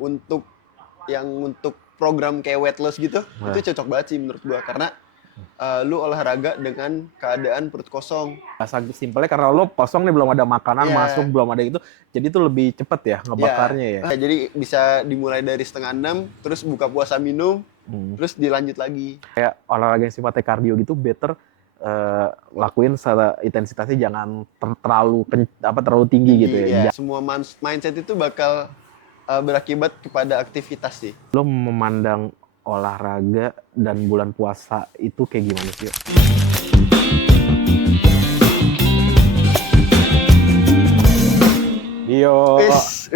untuk untuk program kayak weight loss gitu, Nah. itu cocok banget sih menurut gua karena lu olahraga dengan keadaan perut kosong. Bahasa simpelnya karena lo kosong nih, belum ada makanan masuk, Iya. belum ada gitu, jadi itu lebih cepet ya ngebakarnya ya. Jadi bisa dimulai dari 5:30, terus buka puasa minum, terus dilanjut lagi. Kayak olahraga yang sifatnya kardio gitu better lakuin secara intensitasnya jangan terlalu tinggi gitu ya. Semua mindset itu bakal berakibat kepada aktivitas sih. Lo memandang olahraga dan bulan puasa itu kayak gimana sih? Yo. Wis.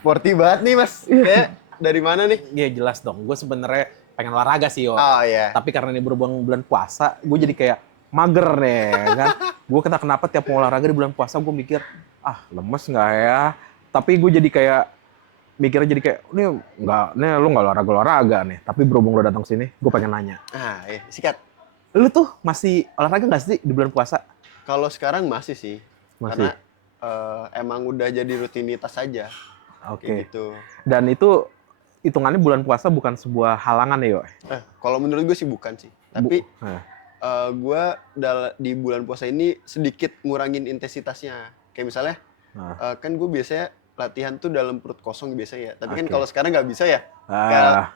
Sporty banget nih mas. Kayak dari mana nih? Iya jelas dong. Gue sebenarnya pengen olahraga sih yo. Oh iya. Tapi karena ini berhubung bulan puasa, gue jadi kayak mager nih kan. Gue kenapa tiap mau olahraga di bulan puasa gue mikir, lemes nggak ya? Tapi gue jadi kayak mikirnya jadi kayak nih lu nggak olahraga nih. Tapi berhubung lo datang sini, gue pengen nanya. Iya, sikat. Lu tuh masih olahraga nggak sih di bulan puasa? Kalau sekarang masih sih. Masih. Karena emang udah jadi rutinitas aja. Oke. Gitu. Dan itu hitungannya bulan puasa bukan sebuah halangan ya, yo? Kalau menurut gue sih bukan sih. Tapi gue di bulan puasa ini sedikit ngurangin intensitasnya. Kayak misalnya, kan gue biasanya latihan tuh dalam perut kosong biasa ya. Tapi kan kalau sekarang nggak bisa ya.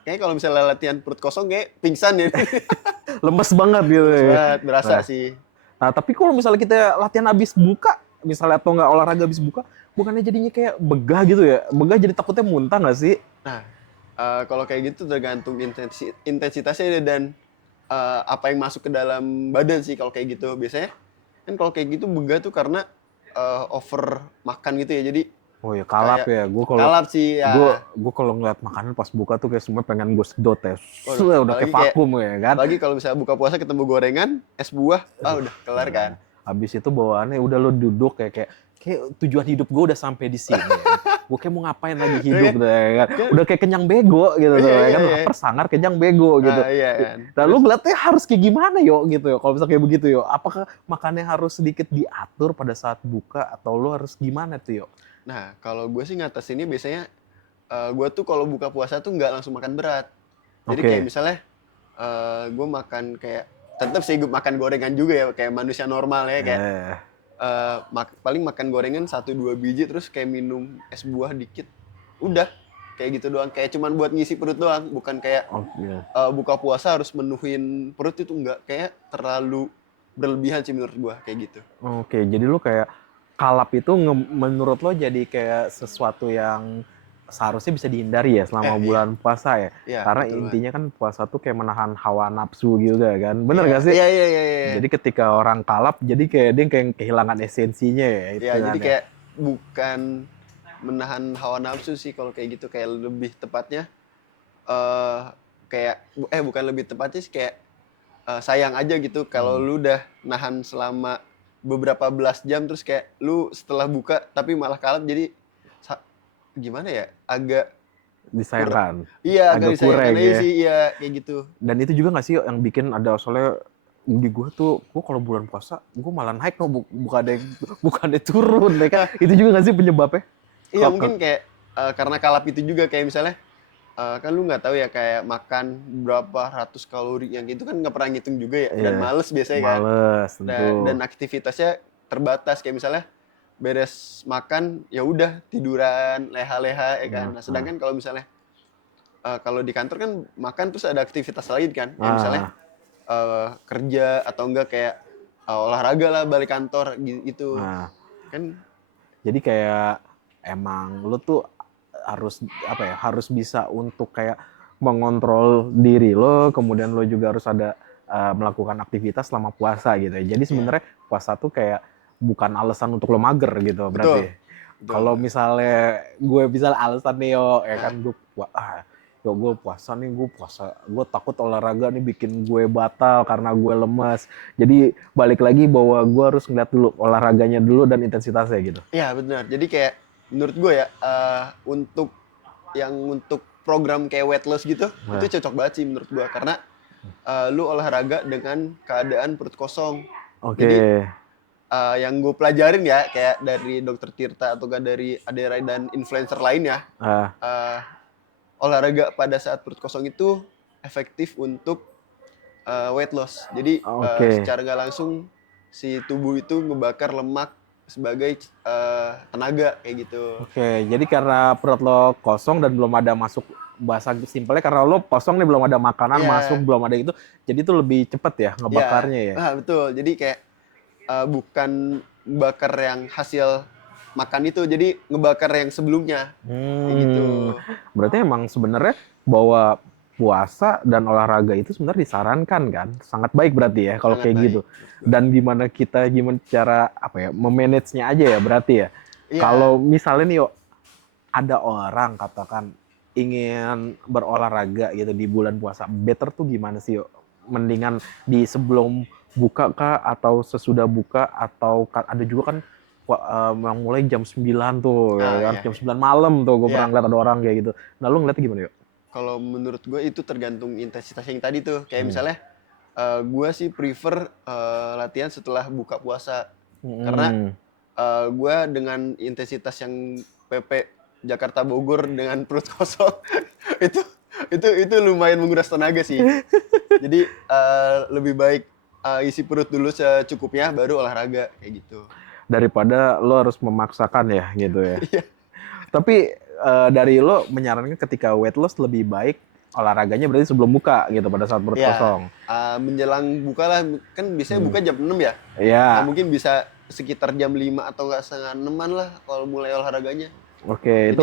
Kayaknya kalau misalnya latihan perut kosong kayak pingsan ya. Lemes banget gitu ya. Berasa sih. Nah, tapi kalau misalnya kita latihan habis buka, misalnya atau nggak olahraga habis buka, bukannya jadinya kayak begah gitu ya? Begah jadi takutnya muntah nggak sih? Nah, kalau kayak gitu tergantung intensitasnya dan apa yang masuk ke dalam badan sih kalau kayak gitu. Biasanya kan kalau kayak gitu begah tuh karena over makan gitu ya. Jadi kalap ya. Kalap sih ya. Gue kalau ngeliat makanan pas buka tuh kayak semua pengen gue sedot ya. Udah kayak vakum ya kan. Lagi kalau misalnya buka puasa ketemu gorengan, es buah, udah kelar kan. Habis itu bawaannya udah lo duduk kayak tujuan hidup gue udah sampai di sini. Ya. Gue kayak mau ngapain lagi hidup ya kan. Udah kayak kenyang bego gitu ya kan. Lapar sangar kenyang bego gitu. Nah, lu ngeliatnya harus kayak gimana yo gitu yo. Kalau misalnya kayak begitu yo, apakah makannya harus sedikit diatur pada saat buka atau lu harus gimana tuh yo? Nah, kalau gue sih ngatasinnya biasanya gue tuh kalau buka puasa tuh nggak langsung makan berat. Jadi kayak misalnya gue makan kayak tetap sih gue makan gorengan juga ya kayak manusia normal ya kayak paling makan gorengan 1-2 biji terus kayak minum es buah dikit. Udah kayak gitu doang, kayak cuman buat ngisi perut doang, bukan kayak buka puasa harus menuhin perut, itu enggak, kayak terlalu berlebihan sih menurut gua kayak gitu. Oke, jadi lu kayak kalap itu menurut lo jadi kayak sesuatu yang seharusnya bisa dihindari ya selama bulan puasa ya? Karena intinya kan puasa tuh kayak menahan hawa nafsu juga kan, bener gak sih? Iya. Jadi ketika orang kalap, jadi kayak dia kayak kehilangan esensinya ya? Iya, jadi kayak bukan menahan hawa nafsu sih kalau kayak gitu, kayak lebih tepatnya bukan lebih tepatnya sih kayak sayang aja gitu kalau lu udah nahan selama beberapa belas jam terus kayak lu setelah buka tapi malah kalap, jadi gimana ya, agak disayangkan. Iya, agak disayangkan aja sih, iya kayak gitu. Dan itu juga nggak sih yang bikin ada soalnya di gue kalau bulan puasa gue malah naik bukan ada turun ya kan? Itu juga nggak sih penyebabnya? Iya mungkin kayak karena kalap itu juga, kayak misalnya kan lu nggak tahu ya kayak makan berapa ratus kalori yang itu kan nggak pernah ngitung juga ya, dan males biasanya kan. Dan aktivitasnya terbatas, kayak misalnya beres makan ya udah tiduran leha-leha ya kan. Nah, sedangkan kalau misalnya kalau di kantor kan makan terus ada aktivitas lain kan, kayak misalnya kerja atau enggak kayak olahraga lah balik kantor gitu. Kan jadi kayak emang lu tuh harus bisa untuk kayak mengontrol diri lo, kemudian lo juga harus ada melakukan aktivitas selama puasa gitu ya. Jadi sebenarnya puasa tuh kayak bukan alasan untuk lo mager gitu berarti. Kalau misalnya gue bisa alasan nih kan gue puasa, gue takut olahraga nih bikin gue batal karena gue lemas. Jadi balik lagi bahwa gue harus ngeliat dulu olahraganya dulu dan intensitasnya gitu. Iya benar. Jadi kayak menurut gue ya untuk program kayak weight loss gitu itu cocok banget sih menurut gue, karena lu olahraga dengan keadaan perut kosong. Jadi yang gue pelajarin ya, kayak dari Dokter Tirta atau dari Ade dan influencer lainnya, olahraga pada saat perut kosong itu efektif untuk weight loss. Jadi secara nggak langsung si tubuh itu ngebakar lemak sebagai tenaga kayak gitu. Oke, jadi karena perut lo kosong dan belum ada masuk, bahasa simpelnya karena lo kosong nih, belum ada makanan masuk, belum ada itu, jadi itu lebih cepet ya ngebakarnya ya? Nah, betul. Jadi kayak bukan bakar yang hasil makan itu, jadi ngebakar yang sebelumnya. Kayak gitu. Berarti emang sebenarnya bahwa puasa dan olahraga itu sebenarnya disarankan kan, sangat baik berarti ya kalau kayak gitu. Dan gimana cara memanage-nya aja ya berarti ya. Kalau misalnya nih ada orang katakan ingin berolahraga gitu di bulan puasa, better tuh gimana sih mendingan di sebelum buka kah atau sesudah buka, atau ada juga kan yang mulai jam 9 tuh jam 9 malam tuh gue pernah ngeliat ada orang kayak gitu. Nah lu ngeliatnya gimana yuk? Kalau menurut gue itu tergantung intensitas yang tadi tuh, kayak misalnya gue sih prefer latihan setelah buka puasa, karena gue dengan intensitas yang PP Jakarta Bogor dengan perut kosong itu lumayan menguras tenaga sih. Jadi lebih baik isi perut dulu secukupnya baru olahraga kayak gitu. Daripada lo harus memaksakan ya gitu ya. Tapi dari lo menyarankan ketika weight loss lebih baik olahraganya berarti sebelum buka gitu pada saat perut kosong. Menjelang buka lah, kan biasanya buka jam 6 ya. Iya. Nah, mungkin bisa sekitar jam 5 atau nggak setengah 6-an lah kalau mulai olahraganya. Oke, jadi, itu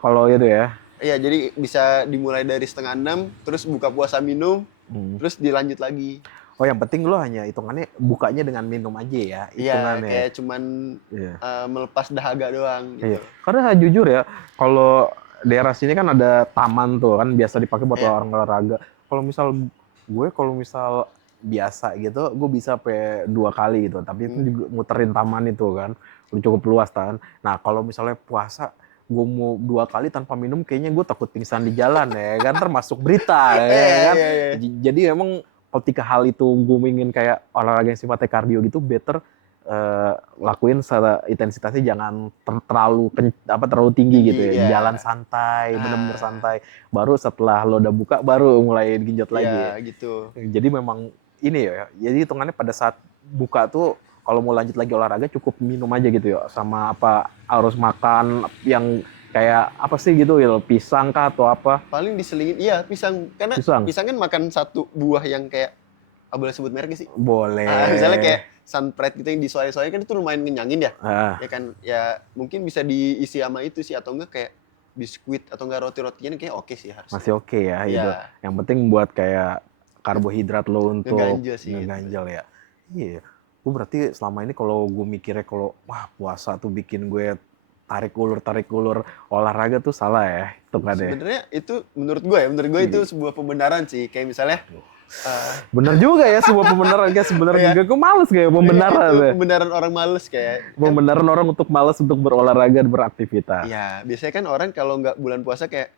kalau itu ya. Iya, jadi bisa dimulai dari setengah 6, terus buka puasa minum, terus dilanjut lagi. Oh, yang penting lo hanya hitungannya bukanya dengan minum aja ya, hitungannya. Iya, kayak cuman melepas dahaga doang gitu. Iya. Karena jujur ya, kalau daerah sini kan ada taman tuh kan biasa dipakai buat orang olahraga. Kalau misal biasa gitu, gue bisa sampai 2 kali gitu. Tapi itu juga muterin taman itu kan, udah cukup luas kan. Nah kalau misalnya puasa, gue mau 2 kali tanpa minum, kayaknya gue takut pingsan di jalan ya kan, termasuk berita ya kan. Jadi emang ketika hal itu gue ingin kayak olahraga yang sifatnya kardio gitu, better lakuin secara intensitasnya jangan terlalu tinggi gitu ya. Jalan santai, bener-bener santai. Baru setelah lo udah buka baru mulai genjot lagi. Iya, gitu. Jadi memang ini ya. Jadi hitungannya pada saat buka tuh kalau mau lanjut lagi olahraga cukup minum aja gitu ya. Sama apa harus makan yang kayak apa sih gitu ya, pisang kah atau apa? Paling diselingin, pisang. Karena pisang kan makan satu buah yang kayak, boleh sebut merek sih? Boleh. Misalnya kayak sunbread gitu yang disoy-soy kan itu lumayan ngenyangin ya. Ya kan, ya mungkin bisa diisi sama itu sih, atau enggak kayak biskuit atau enggak roti-rotian kayak oke sih harusnya. Masih oke ya itu. Yang penting buat kayak karbohidrat lo untuk ngeganjel ya. Iya. Gue berarti selama ini kalau gue mikirnya kalau wah puasa tuh bikin gue tarik ulur olahraga tuh salah ya. Sebenarnya itu menurut gue itu sebuah pembenaran sih. Kayak misalnya bener juga ya, sebuah pembenaran kayak sebenarnya juga gue males kayak pembenaran. Itu pembenaran orang males kayak. Pembenaran orang untuk males untuk berolahraga dan beraktivitas. Iya, biasanya kan orang kalau nggak bulan puasa kayak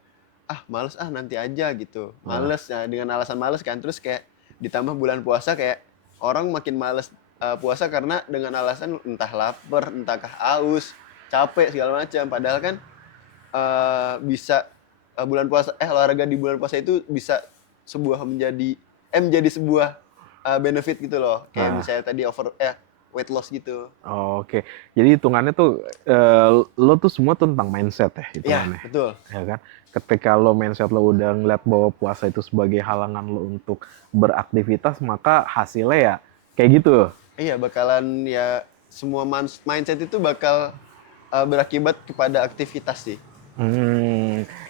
males nanti aja gitu. Males dengan alasan males kan, terus kayak ditambah bulan puasa kayak orang makin males puasa karena dengan alasan entah lapar, entahkah haus, capek segala macam. Padahal kan bisa bulan puasa olahraga di bulan puasa itu bisa menjadi sebuah benefit gitu loh. Kayak misalnya tadi weight loss gitu. Oke. Jadi hitungannya tuh lo tuh semua tentang mindset ya hitungannya. Iya, betul. Ya kan? Ketika lo mindset lo udah ngeliat bahwa puasa itu sebagai halangan lo untuk beraktivitas, maka hasilnya ya kayak gitu. Iya, bakalan ya semua mindset itu bakal berakibat kepada aktivitas sih.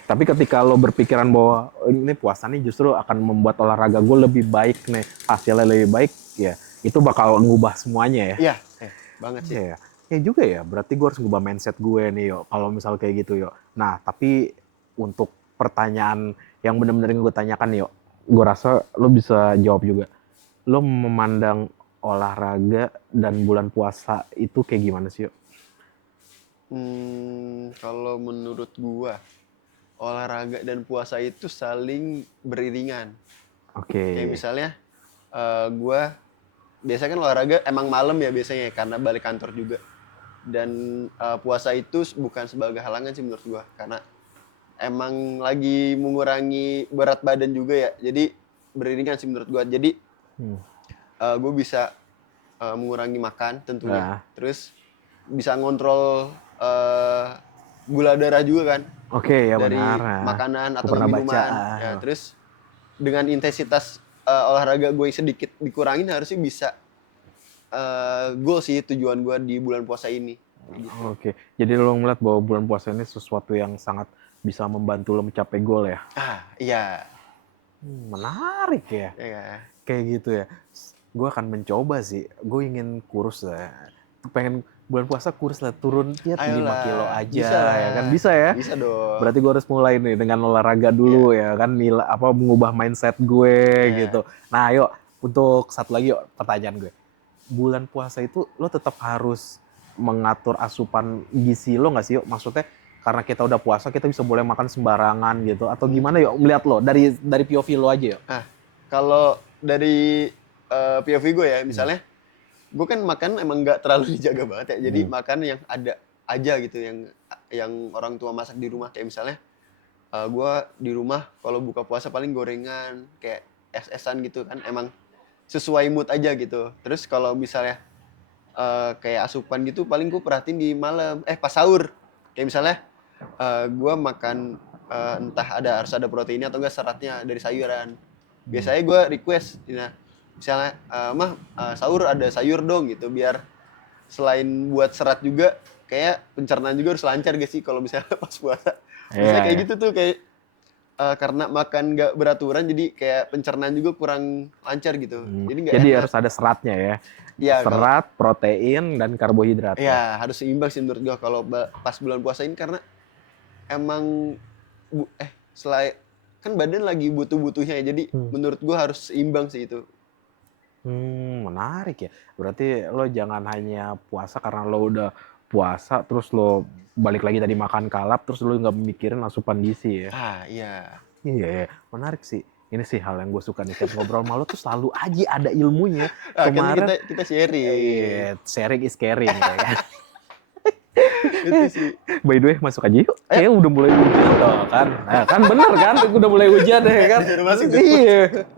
Tapi ketika lo berpikiran bahwa ini puasa nih justru akan membuat olahraga gue lebih baik nih, hasilnya lebih baik, ya itu bakal ngubah semuanya ya. Iya, banget sih. Iya. Ya juga ya, berarti gue harus ngubah mindset gue nih yo, kalau misal kayak gitu yo. Nah, tapi untuk pertanyaan yang benar-benar gue tanyakan yo, gue rasa lo bisa jawab juga. Lo memandang olahraga dan bulan puasa itu kayak gimana sih yo? Kalau menurut gua, olahraga dan puasa itu saling beriringan. Oke. Kayak misalnya, gua biasanya kan olahraga emang malam ya biasanya karena balik kantor juga. Dan puasa itu bukan sebagai halangan sih menurut gua, karena emang lagi mengurangi berat badan juga ya. Jadi beriringan sih menurut gua. Jadi gue bisa mengurangi makan tentunya. Terus bisa ngontrol gula darah juga kan. Oke, ya dari benar. Makanan atau minuman. Ya, terus dengan intensitas olahraga gue yang sedikit dikurangin harusnya bisa goal sih tujuan gue di bulan puasa ini. Gitu. Oke, jadi lo ngeliat bahwa bulan puasa ini sesuatu yang sangat bisa membantu lo mencapai goal ya? Iya. Menarik ya. Iya. Kayak gitu ya. Gue akan mencoba sih. Gue ingin kurus lah. Pengen bulan puasa kurus lah, turun ya 5 kilo aja. Bisa ya kan, bisa ya? Bisa dong. Berarti gue harus mulai nih dengan olahraga dulu ya kan, mengubah mindset gue gitu. Nah, yuk untuk satu lagi yuk pertanyaan gue. Bulan puasa itu lo tetap harus mengatur asupan gizi lo nggak sih yuk? Maksudnya karena kita udah puasa kita bisa boleh makan sembarangan gitu atau gimana yuk melihat lo dari POV lo aja yuk? Kalau dari POV gue ya misalnya gue kan makan emang nggak terlalu dijaga banget ya, jadi makan yang ada aja gitu, yang orang tua masak di rumah. Kayak misalnya gue di rumah kalau buka puasa paling gorengan kayak es-esan gitu kan, emang sesuai mood aja gitu. Terus kalau misalnya kayak asupan gitu paling gue perhatiin di malam pas sahur, kayak misalnya gue makan entah harus ada proteinnya atau enggak seratnya dari sayuran. Biasanya gue request misalnya sahur ada sayur dong gitu, biar selain buat serat juga kayak pencernaan juga harus lancar gak sih kalau misalnya pas puasa. Misalnya kayak gitu tuh, kayak karena makan gak beraturan jadi kayak pencernaan juga kurang lancar gitu. Jadi harus ada seratnya ya. Serat, protein dan karbohidrat. Ya harus seimbang sih menurut gua kalau pas bulan puasa ini, karena emang selain kan badan lagi butuh-butuhnya ya, jadi menurut gua harus seimbang sih itu. Menarik ya. Berarti lo jangan hanya puasa karena lo udah puasa terus lo balik lagi tadi makan kalap terus lo nggak mikirin asupan gizi ya. Iya. Iya, menarik sih. Ini sih hal yang gue suka nih, tiap ngobrol sama lo tuh selalu aja ada ilmunya. Kemarin kita sharing. Iya, sharing is caring ya kan. Itu sih. By the way, masuk aja yuk. Udah mulai hujan loh kan. Nah, kan bener kan? Udah mulai hujan ya kan. Iya.